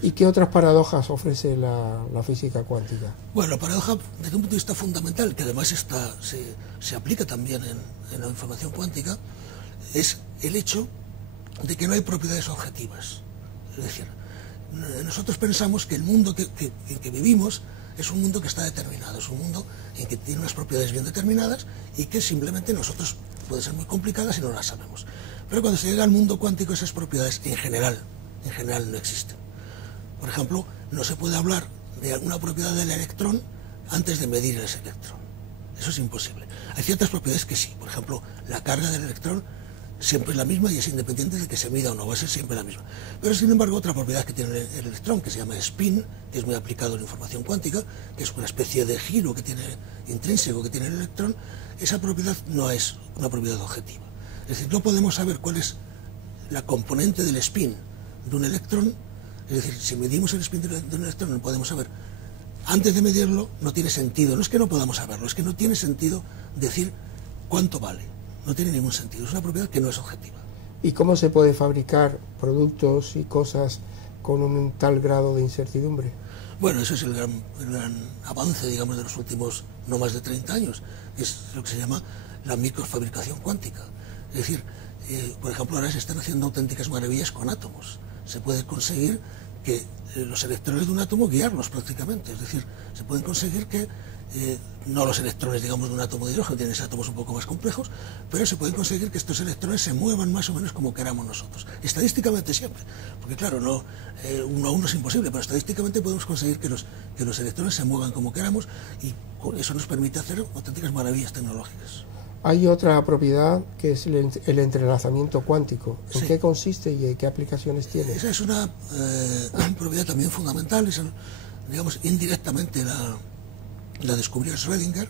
¿Y qué otras paradojas ofrece la física cuántica? Bueno, la paradoja, desde un punto de vista fundamental, que además se aplica también en la información cuántica, es el hecho de que no hay propiedades objetivas. Es decir, nosotros pensamos que el mundo en que vivimos es un mundo que está determinado, es un mundo en que tiene unas propiedades bien determinadas y que simplemente nosotros pueden ser muy complicadas y no las sabemos. Pero cuando se llega al mundo cuántico, esas propiedades en general no existen. Por ejemplo, no se puede hablar de alguna propiedad del electrón antes de medir ese electrón. Eso es imposible. Hay ciertas propiedades que sí. Por ejemplo, la carga del electrón siempre es la misma y es independiente de que se mida o no, va a ser siempre la misma. Pero sin embargo, otra propiedad que tiene el electrón, que se llama spin, que es muy aplicado en información cuántica, que es una especie de giro que tiene intrínseco que tiene el electrón, esa propiedad no es una propiedad objetiva. Es decir, no podemos saber cuál es la componente del spin de un electrón. Es decir, si medimos el spin de un electrón no podemos saber. Antes de medirlo no tiene sentido, no es que no podamos saberlo, es que no tiene sentido decir cuánto vale. No tiene ningún sentido, es una propiedad que no es objetiva. ¿Y cómo se puede fabricar productos y cosas con un tal grado de incertidumbre? Bueno, eso es el gran avance, digamos, de los últimos no más de 30 años. Es lo que se llama la microfabricación cuántica. Es decir, por ejemplo, ahora se están haciendo auténticas maravillas con átomos. Se puede conseguir que los electrones de un átomo guiarlos prácticamente. Es decir, se pueden conseguir que no los electrones, digamos, de un átomo de hidrógeno, tienen átomos un poco más complejos, pero se pueden conseguir que estos electrones se muevan más o menos como queramos nosotros. Estadísticamente siempre, porque claro, no, uno a uno es imposible, pero estadísticamente podemos conseguir que los electrones se muevan como queramos y eso nos permite hacer auténticas maravillas tecnológicas. Hay otra propiedad que es el entrelazamiento cuántico. ¿En qué consiste y qué aplicaciones tiene? Esa es una propiedad también fundamental, digamos, indirectamente la descubrió Schrödinger,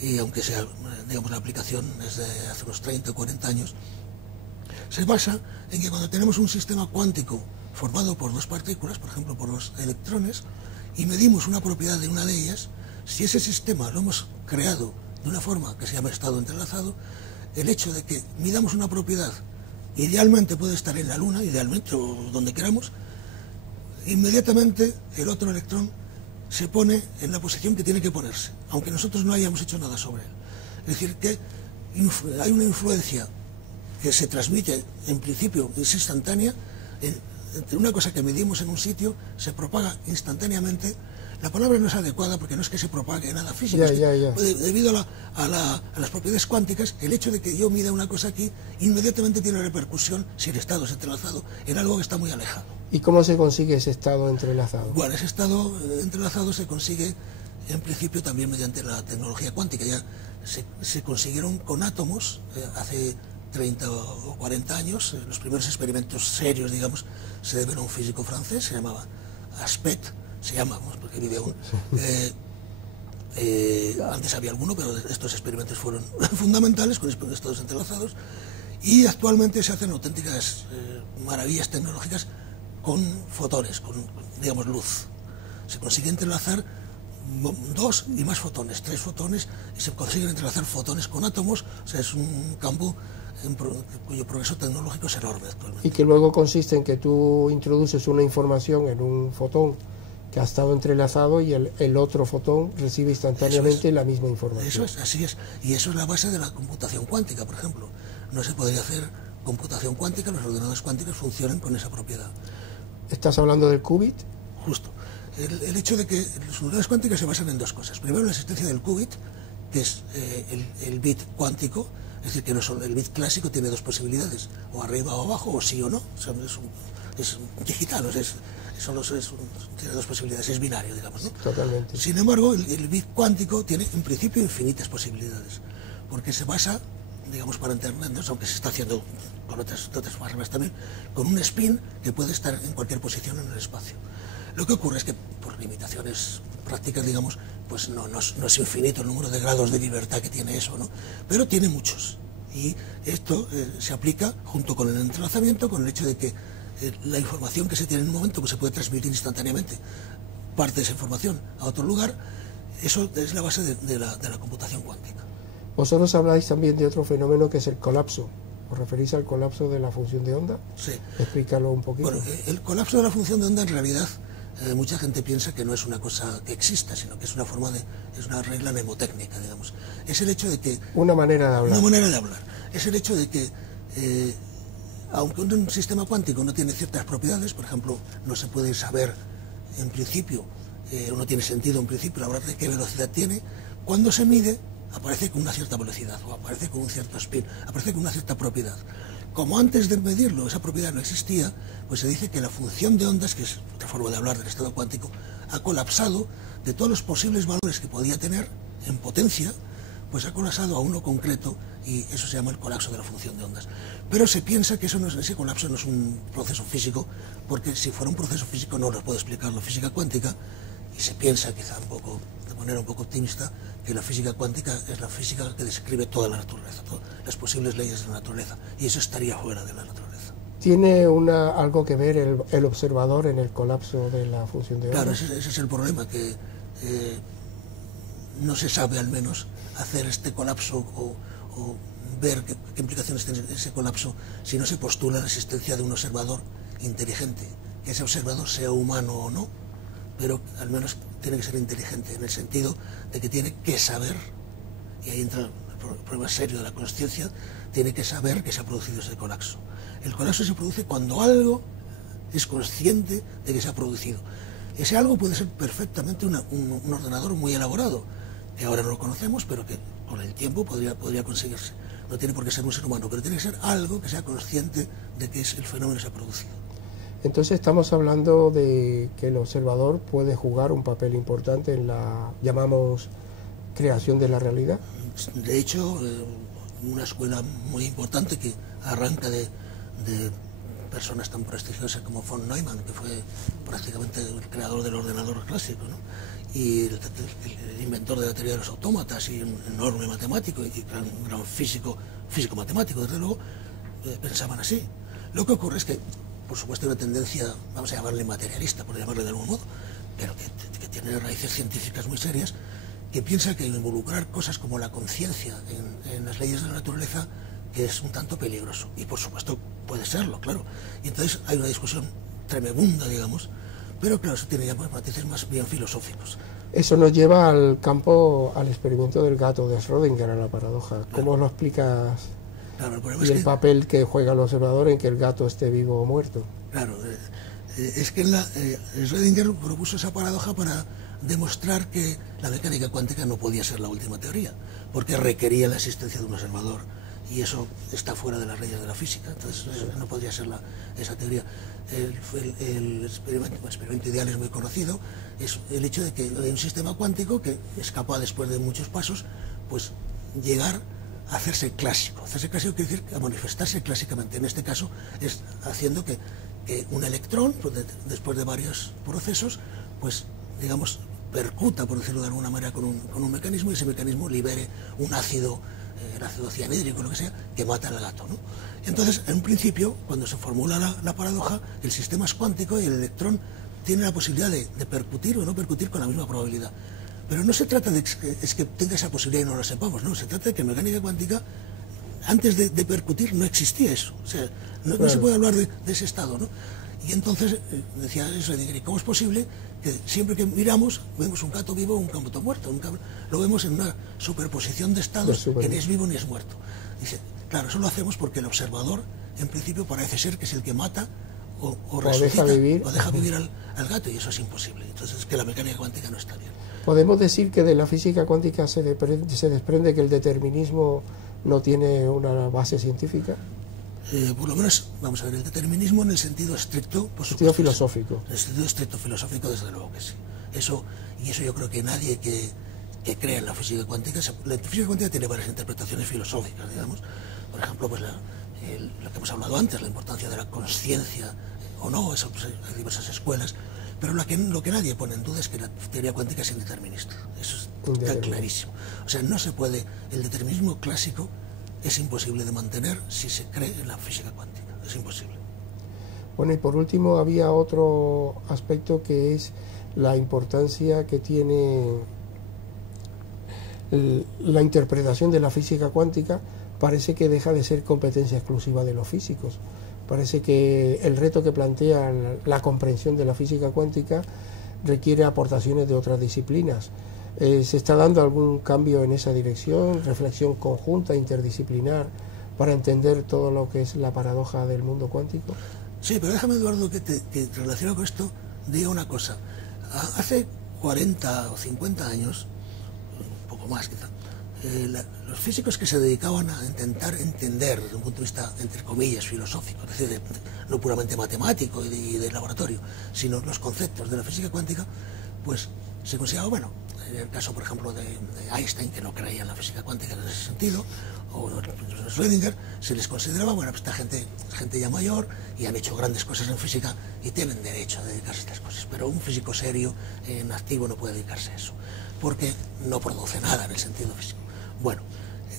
y aunque sea, digamos, la aplicación desde hace unos 30 o 40 años, se basa en que cuando tenemos un sistema cuántico formado por dos partículas, por ejemplo por los electrones, y medimos una propiedad de una de ellas, si ese sistema lo hemos creado de una forma que se llama estado entrelazado, el hecho de que midamos una propiedad, idealmente puede estar en la Luna, idealmente o donde queramos, inmediatamente el otro electrón se pone en la posición que tiene que ponerse, aunque nosotros no hayamos hecho nada sobre él. Es decir, que hay una influencia que se transmite, en principio es instantánea, entre una cosa que medimos en un sitio, se propaga instantáneamente. La palabra no es adecuada porque no es que se propague nada físico, debido a las propiedades cuánticas, el hecho de que yo mida una cosa aquí, inmediatamente tiene repercusión, si el estado es entrelazado, en algo que está muy alejado. ¿Y cómo se consigue ese estado entrelazado? Bueno, ese estado entrelazado se consigue, en principio, también mediante la tecnología cuántica. Ya se consiguieron con átomos hace 30 o 40 años. Los primeros experimentos serios, digamos, se deben a un físico francés, se llamaba Aspet, se llama, porque vive aún. Antes había alguno, pero estos experimentos fueron fundamentales con estados entrelazados, y actualmente se hacen auténticas maravillas tecnológicas con fotones, con, digamos, luz. Se consigue entrelazar dos y más fotones, 3 fotones, y se consiguen entrelazar fotones con átomos. O sea, es un campo cuyo progreso tecnológico es enorme actualmente. Y que luego consiste en que tú introduces una información en un fotón que ha estado entrelazado y el otro fotón recibe instantáneamente la misma información. Eso es, así es. Y eso es la base de la computación cuántica, por ejemplo. No se podría hacer computación cuántica, los ordenadores cuánticos funcionan con esa propiedad. ¿Estás hablando del qubit? Justo. El hecho de que los ordenadores cuánticos se basan en dos cosas. Primero, la existencia del qubit, que es el bit cuántico, es decir, que no solo el bit clásico tiene dos posibilidades, o arriba o abajo, o sí o no. O sea, es digital, o sea, tiene dos posibilidades, es binario, digamos, ¿no? Totalmente. Sin embargo, el bit cuántico tiene en principio infinitas posibilidades, porque se basa, digamos, para entendernos, aunque se está haciendo con otras formas también, con un spin que puede estar en cualquier posición en el espacio. Lo que ocurre es que por limitaciones prácticas, digamos, pues no es infinito el número de grados de libertad que tiene eso, ¿no? Pero tiene muchos. Y esto se aplica junto con el entrelazamiento, con el hecho de que la información que se tiene en un momento pues se puede transmitir instantáneamente parte de esa información a otro lugar. Eso es la base de la computación cuántica. Vosotros habláis también de otro fenómeno que es el colapso. ¿Os referís al colapso de la función de onda? Sí. Explícalo un poquito. Bueno, el colapso de la función de onda en realidad mucha gente piensa que no es una cosa que exista, sino que es una forma de, es una regla mnemotécnica, digamos. Es el hecho de que... Una manera de hablar. Una manera de hablar. Es el hecho de que, aunque un sistema cuántico no tiene ciertas propiedades, por ejemplo, no se puede saber en principio, o no tiene sentido en principio hablar de qué velocidad tiene, cuando se mide aparece con una cierta velocidad, o aparece con un cierto spin, aparece con una cierta propiedad. Como antes de medirlo esa propiedad no existía, pues se dice que la función de ondas, que es otra forma de hablar del estado cuántico, ha colapsado de todos los posibles valores que podía tener en potencia, pues ha colapsado a uno concreto, y eso se llama el colapso de la función de ondas. Pero se piensa que eso no es, ese colapso no es un proceso físico, porque si fuera un proceso físico no lo puede explicar la física cuántica, y se piensa, quizá un poco, de manera un poco optimista, que la física cuántica es la física que describe toda la naturaleza, todas las posibles leyes de la naturaleza, y eso estaría fuera de la naturaleza. ¿Tiene algo que ver el observador en el colapso de la función de onda? Claro, ese es el problema, que no se sabe al menos hacer este colapso o ver qué implicaciones tiene ese colapso si no se postula la existencia de un observador inteligente, que ese observador sea humano o no, pero al menos tiene que ser inteligente, en el sentido de que tiene que saber, y ahí entra el problema serio de la consciencia, tiene que saber que se ha producido ese colapso. El colapso se produce cuando algo es consciente de que se ha producido. Ese algo puede ser perfectamente un ordenador muy elaborado, que ahora no lo conocemos, pero que con el tiempo podría conseguirse. No tiene por qué ser un ser humano, pero tiene que ser algo que sea consciente de que el fenómeno se ha producido. Entonces estamos hablando de que el observador puede jugar un papel importante en la, llamamos, creación de la realidad. De hecho, una escuela muy importante que arranca de personas tan prestigiosas como von Neumann, que fue prácticamente el creador del ordenador clásico, ¿no? Y el inventor de la teoría de los autómatas, y un enorme matemático y gran físico-matemático, desde luego, pensaban así. Lo que ocurre es que, por supuesto, hay una tendencia, vamos a llamarle materialista, por llamarle de algún modo, pero que tiene raíces científicas muy serias, que piensa que involucrar cosas como la conciencia en las leyes de la naturaleza que es un tanto peligroso. Y por supuesto puede serlo, claro. Y entonces hay una discusión tremebunda, digamos, pero claro, eso tiene ya matices más bien filosóficos. Eso nos lleva al campo, al experimento del gato de Schrödinger, a la paradoja. ¿Cómo Claro. lo explicas? Claro, el problema Y es el que, papel que juega el observador en que el gato esté vivo o muerto. claro, es que Schrödinger propuso esa paradoja para demostrar que la mecánica cuántica no podía ser la última teoría, porque requería la existencia de un observador, y eso está fuera de las leyes de la física, entonces no podría ser esa teoría. El experimento ideal es muy conocido, es el hecho de que hay un sistema cuántico que es capaz, después de muchos pasos, pues llegar a hacerse clásico. Hacerse clásico quiere decir a manifestarse clásicamente. En este caso es haciendo que un electrón, pues después de varios procesos, pues digamos percuta, por decirlo de alguna manera, con un mecanismo, y ese mecanismo libere un ácido, el ácido cianhídrico, lo que sea, que mata al gato, ¿no? Entonces, en un principio, cuando se formula la paradoja, el sistema es cuántico y el electrón tiene la posibilidad de percutir o no percutir con la misma probabilidad. Pero no se trata de que tenga esa posibilidad y no lo sepamos, no, se trata de que en mecánica cuántica, antes de percutir, no existía eso. O sea, no se puede hablar de ese estado, ¿no? Y entonces, decía eso, ¿y cómo es posible que siempre que miramos vemos un gato vivo o un gato muerto? Lo vemos en una superposición de estados que ni es vivo ni es muerto. Dice, claro, eso lo hacemos porque el observador, en principio, parece ser que es el que mata o resucita, o deja vivir al gato, y eso es imposible. Entonces, es que la mecánica cuántica no está bien. ¿Podemos decir que de la física cuántica se desprende que el determinismo no tiene una base científica? Por lo menos, vamos a ver, el determinismo en el sentido estricto, por sentido supuesto, filosófico. En el sentido estricto filosófico, desde luego que sí. Eso yo creo que nadie que crea en la física cuántica, la física cuántica tiene varias interpretaciones filosóficas, digamos. Por ejemplo, pues lo que hemos hablado antes, la importancia de la consciencia o no, eso, pues, hay diversas escuelas, pero lo que nadie pone en duda es que la teoría cuántica es indeterminista. Eso está clarísimo. O sea, no se puede, el determinismo clásico es imposible de mantener si se cree en la física cuántica, es imposible. Bueno, y por último había otro aspecto, que es la importancia que tiene la interpretación de la física cuántica parece que deja de ser competencia exclusiva de los físicos. Parece que el reto que plantea la comprensión de la física cuántica requiere aportaciones de otras disciplinas. ¿Se está dando algún cambio en esa dirección, reflexión conjunta, interdisciplinar, para entender todo lo que es la paradoja del mundo cuántico? Sí, pero déjame, Eduardo, que relacionado con esto diga una cosa. Hace 40 o 50 años, un poco más quizá, los físicos que se dedicaban a intentar entender desde un punto de vista, entre comillas, filosófico, es decir, no puramente matemático y de laboratorio, sino los conceptos de la física cuántica, pues se consideraba, bueno, en el caso, por ejemplo, de Einstein, que no creía en la física cuántica en ese sentido, o Schrödinger, se les consideraba, bueno, pues esta gente ya mayor y han hecho grandes cosas en física y tienen derecho a dedicarse a estas cosas, pero un físico serio, en activo, no puede dedicarse a eso, porque no produce nada en el sentido físico. Bueno,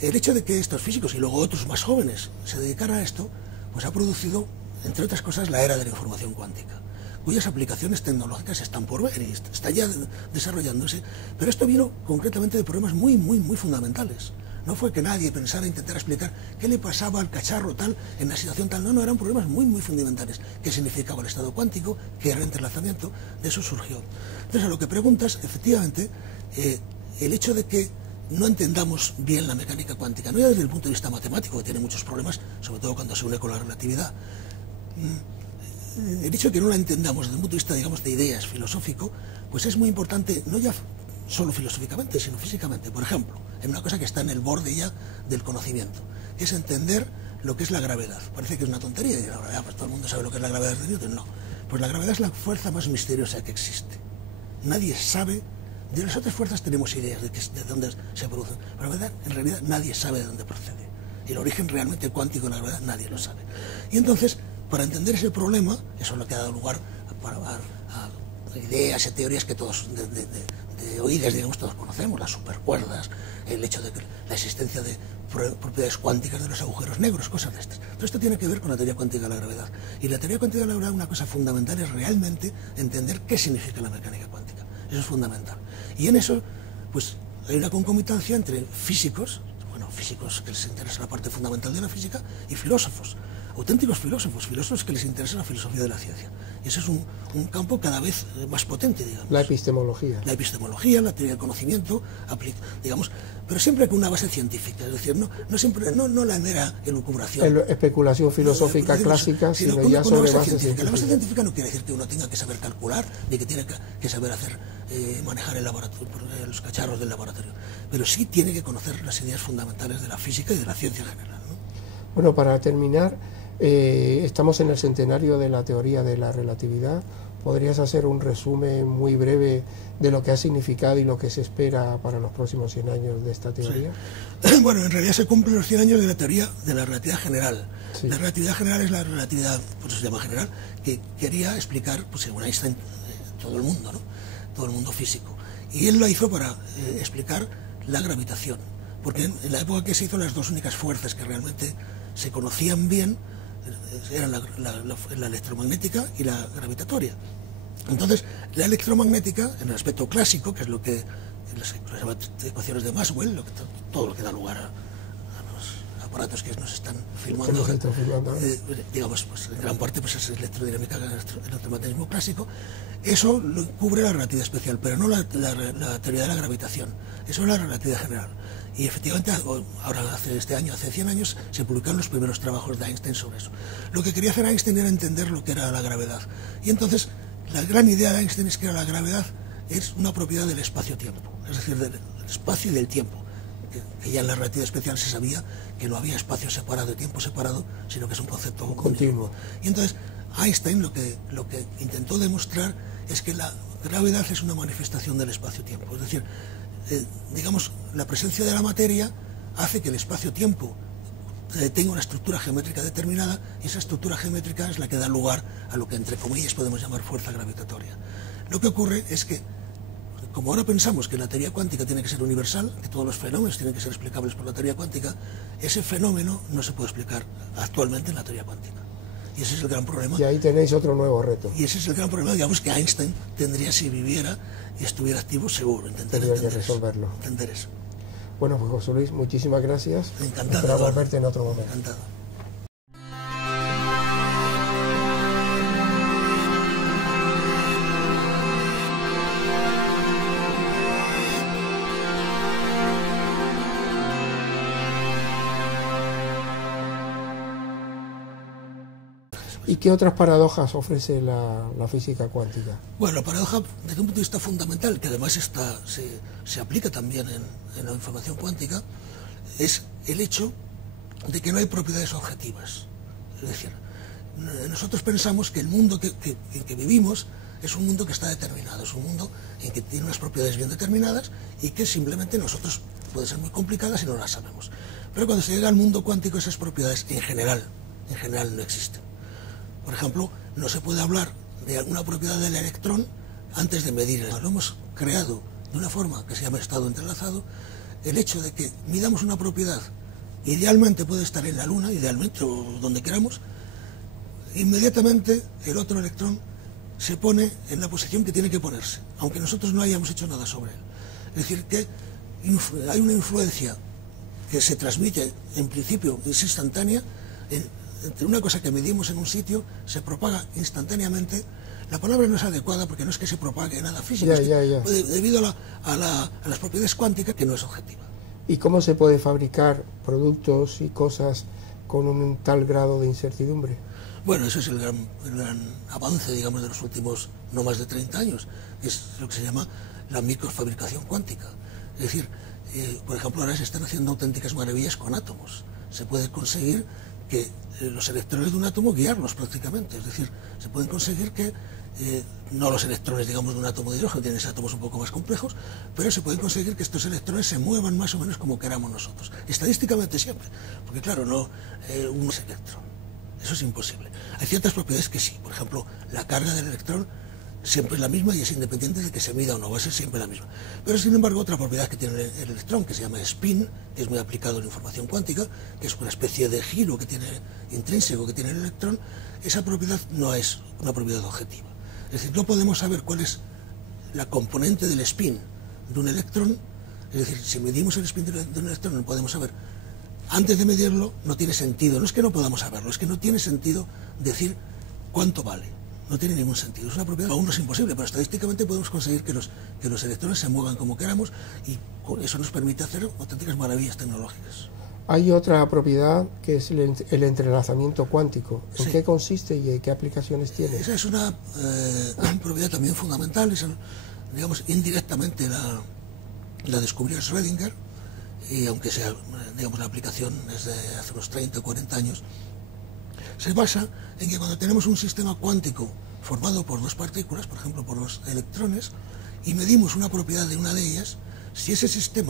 el hecho de que estos físicos y luego otros más jóvenes se dedicaran a esto, pues ha producido, entre otras cosas, la era de la información cuántica, cuyas aplicaciones tecnológicas están por ver y están ya desarrollándose, pero esto vino concretamente de problemas muy fundamentales. No fue que nadie pensara intentar explicar qué le pasaba al cacharro tal en la situación tal, no, eran problemas muy fundamentales. ¿Qué significaba el estado cuántico? ¿Qué era entrelazamiento? De eso surgió. Entonces, a lo que preguntas, efectivamente, el hecho de que no entendamos bien la mecánica cuántica, no ya desde el punto de vista matemático, que tiene muchos problemas, sobre todo cuando se une con la relatividad, el hecho de que no la entendamos desde un punto de vista, digamos, de ideas filosófico, pues es muy importante, no ya solo filosóficamente, sino físicamente. Por ejemplo, en una cosa que está en el borde ya del conocimiento, que es entender lo que es la gravedad. Parece que es una tontería, y la gravedad, pues todo el mundo sabe lo que es la gravedad de Newton. No, pues la gravedad es la fuerza más misteriosa que existe. Nadie sabe. De las otras fuerzas tenemos ideas de dónde se producen, pero la verdad, en realidad nadie sabe de dónde procede. El origen realmente cuántico de la gravedad nadie lo sabe. Y entonces, para entender ese problema, eso es lo que ha dado lugar a ideas y teorías que todos, de oídas, digamos, todos conocemos, las supercuerdas, el hecho de que la existencia de propiedades cuánticas de los agujeros negros, cosas de estas. Todo esto tiene que ver con la teoría cuántica de la gravedad. Y la teoría cuántica de la gravedad, una cosa fundamental es realmente entender qué significa la mecánica cuántica. Eso es fundamental. Y en eso, pues, hay una concomitancia entre físicos, bueno, físicos que les interesa la parte fundamental de la física, y filósofos, auténticos filósofos que les interesa la filosofía de la ciencia. Y eso es un campo cada vez más potente, digamos. La epistemología. La epistemología, la teoría del conocimiento, digamos, pero siempre con una base científica, es decir, no la mera elucubración. Especulación filosófica clásica, sino ya sobre base científica. La base científica no quiere decir que uno tenga que saber calcular, ni que tiene que saber manejar el laboratorio, los cacharros del laboratorio, pero sí tiene que conocer las ideas fundamentales de la física y de la ciencia en general, ¿no? Bueno, para terminar, estamos en el centenario de la teoría de la relatividad. ¿Podrías hacer un resumen muy breve de lo que ha significado y lo que se espera para los próximos 100 años de esta teoría? Sí. Bueno, en realidad se cumplen los 100 años de la teoría de la relatividad general. Sí. La relatividad general es la relatividad, pues se llama general, que quería explicar, pues según Einstein, todo el mundo, ¿no? Todo el mundo físico. Y él lo hizo para explicar la gravitación, porque en la época que se hizo, las dos únicas fuerzas que realmente se conocían bien eran la electromagnética y la gravitatoria. Entonces, la electromagnética, en el aspecto clásico, que es lo que las ecuaciones de Maxwell, todo lo que da lugar a los aparatos que nos están filmando, digamos, pues en gran parte pues es electrodinámica, el electromagnetismo clásico. Eso lo cubre la relatividad especial, pero no la teoría de la gravitación. Eso es la relatividad general. Y efectivamente, ahora hace 100 años, se publicaron los primeros trabajos de Einstein sobre eso. Lo que quería hacer Einstein era entender lo que era la gravedad. Y entonces, la gran idea de Einstein es que la gravedad es una propiedad del espacio-tiempo, es decir, del espacio y del tiempo. Que ya en la relatividad especial se sabía que no había espacio separado y tiempo separado, sino que es un concepto continuo. Y entonces, Einstein lo que intentó demostrar es que la gravedad es una manifestación del espacio-tiempo. Es decir, digamos, la presencia de la materia hace que el espacio-tiempo tenga una estructura geométrica determinada, y esa estructura geométrica es la que da lugar a lo que entre comillas podemos llamar fuerza gravitatoria. Lo que ocurre es que, como ahora pensamos que la teoría cuántica tiene que ser universal, que todos los fenómenos tienen que ser explicables por la teoría cuántica, ese fenómeno no se puede explicar actualmente en la teoría cuántica. Y ese es el gran problema. Y ahí tenéis otro nuevo reto. Y ese es el gran problema, digamos, que Einstein tendría, si viviera y estuviera activo, seguro, tendría que resolverlo. Entender eso. Bueno, pues José Luis, muchísimas gracias. Encantado. Esperamos verte en otro momento. Encantado. ¿Y qué otras paradojas ofrece la física cuántica? Bueno, la paradoja, desde un punto de vista fundamental, que además se aplica también en la información cuántica, es el hecho de que no hay propiedades objetivas. Es decir, nosotros pensamos que el mundo en que vivimos es un mundo que está determinado, es un mundo en que tiene unas propiedades bien determinadas y que simplemente nosotros pueden ser muy complicadas y no las sabemos. Pero cuando se llega al mundo cuántico, esas propiedades en general no existen. Por ejemplo, no se puede hablar de alguna propiedad del electrón antes de medirla. Lo hemos creado de una forma que se llama estado entrelazado. El hecho de que midamos una propiedad, idealmente puede estar en la Luna, idealmente, o donde queramos, inmediatamente el otro electrón se pone en la posición que tiene que ponerse, aunque nosotros no hayamos hecho nada sobre él. Es decir, que hay una influencia que se transmite, en principio, es instantánea, entre una cosa que medimos en un sitio, se propaga instantáneamente. La palabra no es adecuada porque no es que se propague nada físico, debido a las propiedades cuánticas, que no es objetiva. ¿Y cómo se puede fabricar productos y cosas con un tal grado de incertidumbre? Bueno, eso es el gran avance, digamos, de los últimos no más de 30 años. Es lo que se llama la microfabricación cuántica. Es decir, por ejemplo, ahora se están haciendo auténticas maravillas con átomos. Se puede conseguir que los electrones de un átomo guiarlos prácticamente, es decir, se pueden conseguir que no los electrones, digamos, de un átomo de hidrógeno, tienen átomos un poco más complejos, pero se pueden conseguir que estos electrones se muevan más o menos como queramos nosotros, estadísticamente siempre, porque claro, no un electrón, eso es imposible. Hay ciertas propiedades que sí, por ejemplo, la carga del electrón siempre es la misma y es independiente de que se mida o no, va a ser siempre la misma. Pero sin embargo, otra propiedad que tiene el electrón, que se llama spin, que es muy aplicado en información cuántica, que es una especie de giro que tiene intrínseco que tiene el electrón, esa propiedad no es una propiedad objetiva. Es decir, no podemos saber cuál es la componente del spin de un electrón, es decir, si medimos el spin de un electrón no podemos saber. Antes de medirlo no tiene sentido, no es que no podamos saberlo, es que no tiene sentido decir cuánto vale. No tiene ningún sentido, es una propiedad, aún no es imposible, pero estadísticamente podemos conseguir que los electrones se muevan como queramos y eso nos permite hacer auténticas maravillas tecnológicas. Hay otra propiedad que es el entrelazamiento cuántico. ¿En Sí. qué consiste y qué aplicaciones tiene? Esa es una propiedad también fundamental, digamos, indirectamente la descubrió Schrödinger, y aunque sea, digamos, la aplicación es de hace unos 30 o 40 años, se basa en que cuando tenemos un sistema cuántico formado por dos partículas, por ejemplo por dos electrones, y medimos una propiedad de una de ellas, si ese sistema